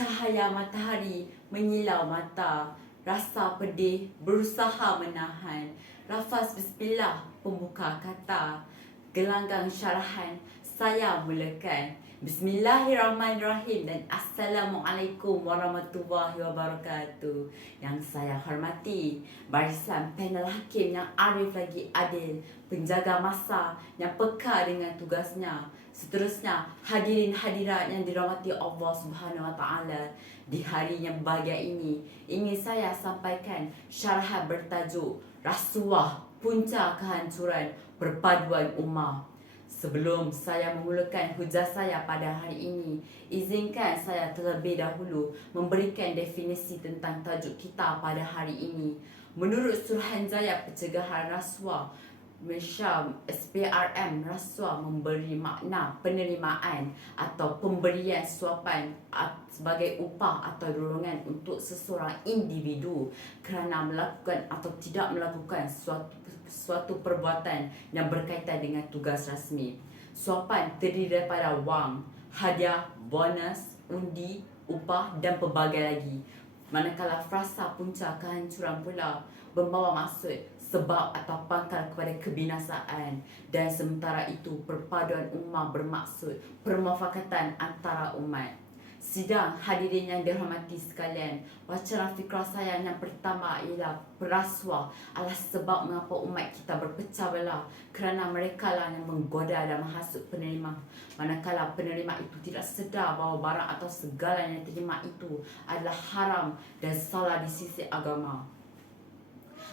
Cahaya matahari menyilau mata, rasa pedih berusaha menahan. Lafaz bismillah pembuka kata, gelanggang syarahan saya mulakan. Bismillahirrahmanirrahim dan Assalamualaikum warahmatullahi wabarakatuh. Yang saya hormati barisan panel hakim yang arif lagi adil, penjaga masa yang peka dengan tugasnya. Seterusnya, hadirin hadirat yang dirahmati Allah Subhanahu Wa Taala, di hari yang bahagia ini ingin saya sampaikan syarahan bertajuk Rasuah Punca Kehancuran Perpaduan Ummah. Sebelum saya memulakan hujah saya pada hari ini, izinkan saya terlebih dahulu memberikan definisi tentang tajuk kita pada hari ini. Menurut Suruhanjaya Pencegahan Rasuah Malaysia SPRM, rasuah memberi makna penerimaan atau pemberian suapan sebagai upah atau dorongan untuk seseorang individu kerana melakukan atau tidak melakukan suatu perbuatan yang berkaitan dengan tugas rasmi. Suapan terdiri daripada wang, hadiah, bonus, undi, upah dan pelbagai lagi. Manakala frasa punca kehancuran pula membawa maksud sebab atau pangkal kepada kebinasaan, dan sementara itu perpaduan ummah bermaksud permufakatan antara umat. Sidang hadirin yang dirahmati sekalian, wacana fikrah saya yang pertama ialah perasuah adalah sebab mengapa umat kita berpecah belah, kerana mereka lah yang menggoda dan menghasut penerima, manakala penerima itu tidak sedar bahawa barang atau segala yang diterima itu adalah haram dan salah di sisi agama.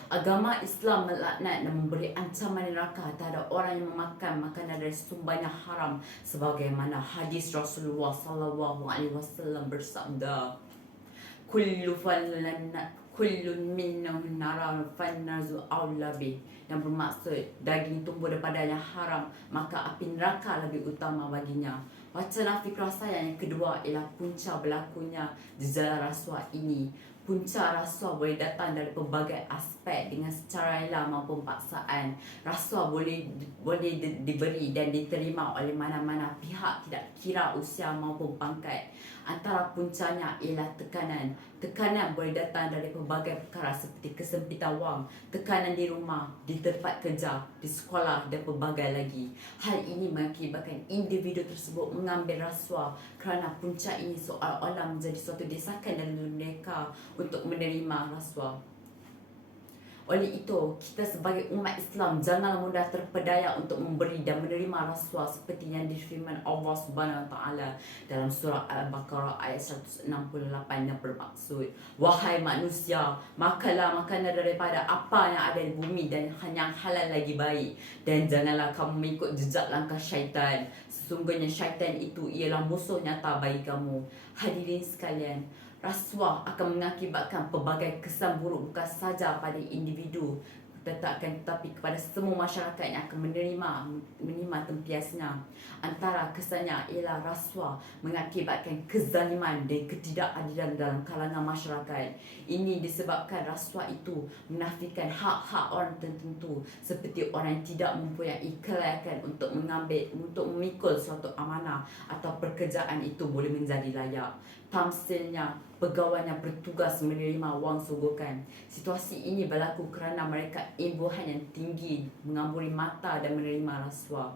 Agama Islam melaknat dan memberi ancaman neraka terhadap orang yang memakan makanan dari sumber yang haram, sebagaimana hadis Rasulullah SAW bersabda, kullun minnahu naran fannazu aula bih, yang bermaksud daging tumbuh daripada yang haram, maka api neraka lebih utama baginya. Wacana fikrah saya yang kedua ialah punca berlakunya jejala rasuah ini. Punca rasuah boleh datang dari pelbagai aspek dengan secara rela maupun paksaan. Rasuah boleh diberi dan diterima oleh mana-mana pihak, tidak kira usia maupun pangkat. Antara puncanya ialah tekanan. Tekanan boleh datang dari pelbagai perkara seperti kesempitan wang, tekanan di rumah, di tempat kerja, di sekolah dan pelbagai lagi. Hal ini mengakibatkan individu tersebut mengambil rasuah kerana punca ini seolah-olah menjadi suatu desakan dalam mereka untuk menerima rasuah. Oleh itu, kita sebagai umat Islam janganlah mudah terpedaya untuk memberi dan menerima rasuah seperti yang difirman Allah Subhanahu Wa Taala dalam surah Al-Baqarah ayat 168 yang bermaksud, wahai manusia, makanlah makanan daripada apa yang ada di bumi dan yang halal lagi baik, dan janganlah kamu mengikut jejak langkah syaitan. Sesungguhnya syaitan itu ialah musuh nyata bagi kamu. Hadirin sekalian, rasuah akan mengakibatkan pelbagai kesan buruk bukan saja pada individu tetapi kepada semua masyarakat yang akan menerima tempiasnya. Antara kesannya ialah rasuah mengakibatkan kezaliman dan ketidakadilan dalam kalangan masyarakat. Ini disebabkan rasuah itu menafikan hak-hak orang tertentu, seperti orang yang tidak mempunyai kelayakan untuk memikul suatu amanah atau pekerjaan itu boleh menjadi layak. Tamsilnya, pegawai yang bertugas menerima wang sogokan. Situasi ini berlaku kerana mereka imbuhan yang tinggi, mengamburi mata dan menerima rasuah.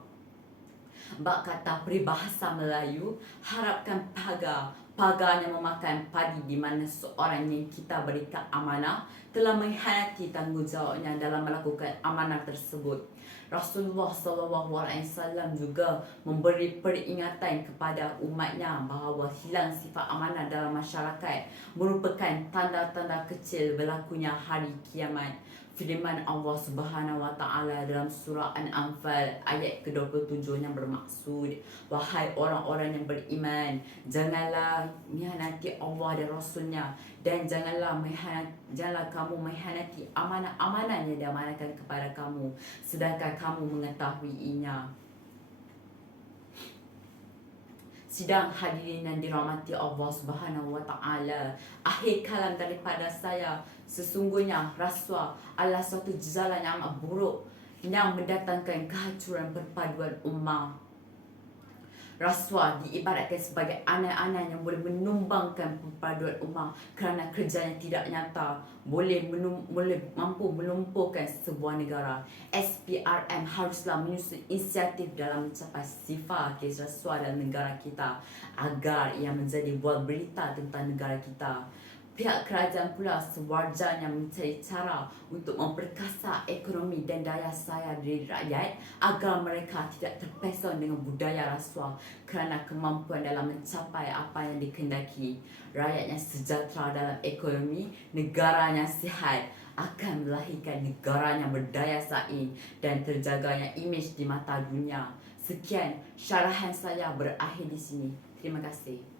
Bak kata peribahasa Melayu, harapkan pagar yang memakan padi, di mana seorang yang kita berikan amanah telah mengkhianati tanggungjawabnya dalam melakukan amanah tersebut. Rasulullah SAW juga memberi peringatan kepada umatnya bahawa hilang sifat amanah dalam masyarakat merupakan tanda-tanda kecil berlakunya hari kiamat. Firman Allah Subhanahu Wa Taala dalam surah An-Anfal ayat ke-27 yang bermaksud, wahai orang-orang yang beriman, janganlah mengkhianati Allah dan Rasulnya, dan janganlah kamu mengkhianati amanah-amanah yang diamanahkan kepada kamu sedangkan kamu mengetahuinya. Sidang hadirin yang dirahmati Allah Subhanahu Wa Taala, akhir kalam daripada saya, sesungguhnya rasuah adalah suatu jejala yang amat buruk yang mendatangkan kehancuran perpaduan ummah. Rasuah diibaratkan sebagai anai-anai yang boleh menumbangkan perpaduan ummah kerana kerjanya tidak nyata, boleh mampu melumpuhkan sebuah negara. SPRM haruslah menyusun inisiatif dalam mencapai sifar kes rasuah dalam negara kita agar ia menjadi buah berita tentang negara kita. Pihak kerajaan pula sewajarnya mencari cara untuk memperkasa ekonomi dan daya saing diri rakyat agar mereka tidak terpesong dengan budaya rasuah kerana kemampuan dalam mencapai apa yang dikehendaki. Rakyatnya sejahtera dalam ekonomi, negaranya sihat akan melahirkan negaranya berdaya saing dan terjaganya imej di mata dunia. Sekian syarahan saya berakhir di sini. Terima kasih.